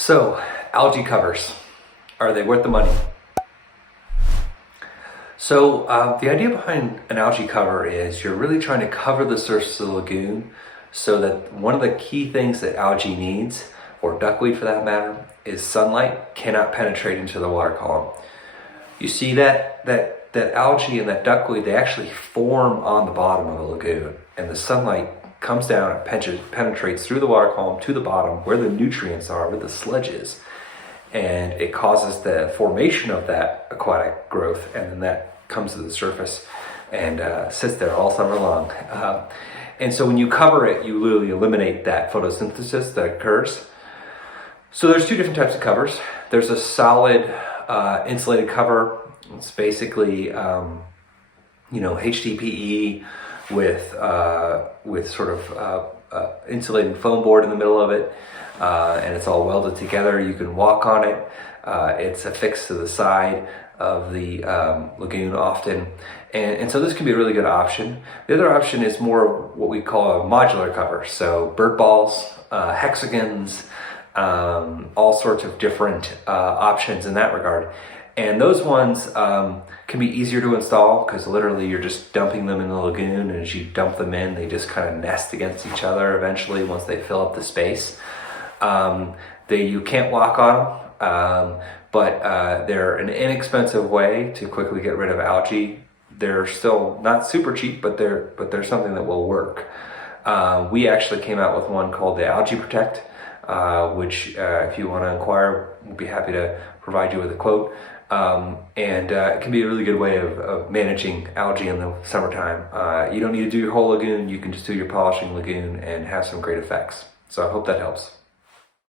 So, algae covers, are they worth the money? So, the idea behind an algae cover is you're really trying to cover the surface of the lagoon so that one of the key things that algae needs, or duckweed for that matter, is sunlight cannot penetrate into the water column. You see that algae and that duckweed, they actually form on the bottom of the lagoon, and the sunlight comes down and penetrates through the water column to the bottom where the nutrients are, where the sludge is. And it causes the formation of that aquatic growth, and then that comes to the surface and sits there all summer long. And so when you cover it, you literally eliminate that photosynthesis that occurs. So there's two different types of covers. There's a solid insulated cover. It's basically HDPE with sort of insulating foam board in the middle of it, and it's all welded together. You can walk on it. It's affixed to the side of the lagoon often, and so this can be a really good option. The other option is more what we call a modular cover, so bird balls, hexagons, all sorts of different options in that regard. And those ones can be easier to install because literally you're just dumping them in the lagoon, and as you dump them in, they just kind of nest against each other eventually once they fill up the space. You can't walk on them, but they're an inexpensive way to quickly get rid of algae. They're still not super cheap, but they're something that will work. We actually came out with one called the Algae Protect, which if you want to inquire, we'll be happy to provide you with a quote. And it can be a really good way of managing algae in the summertime. You don't need to do your whole lagoon. You can just do your polishing lagoon and have some great effects. So I hope that helps.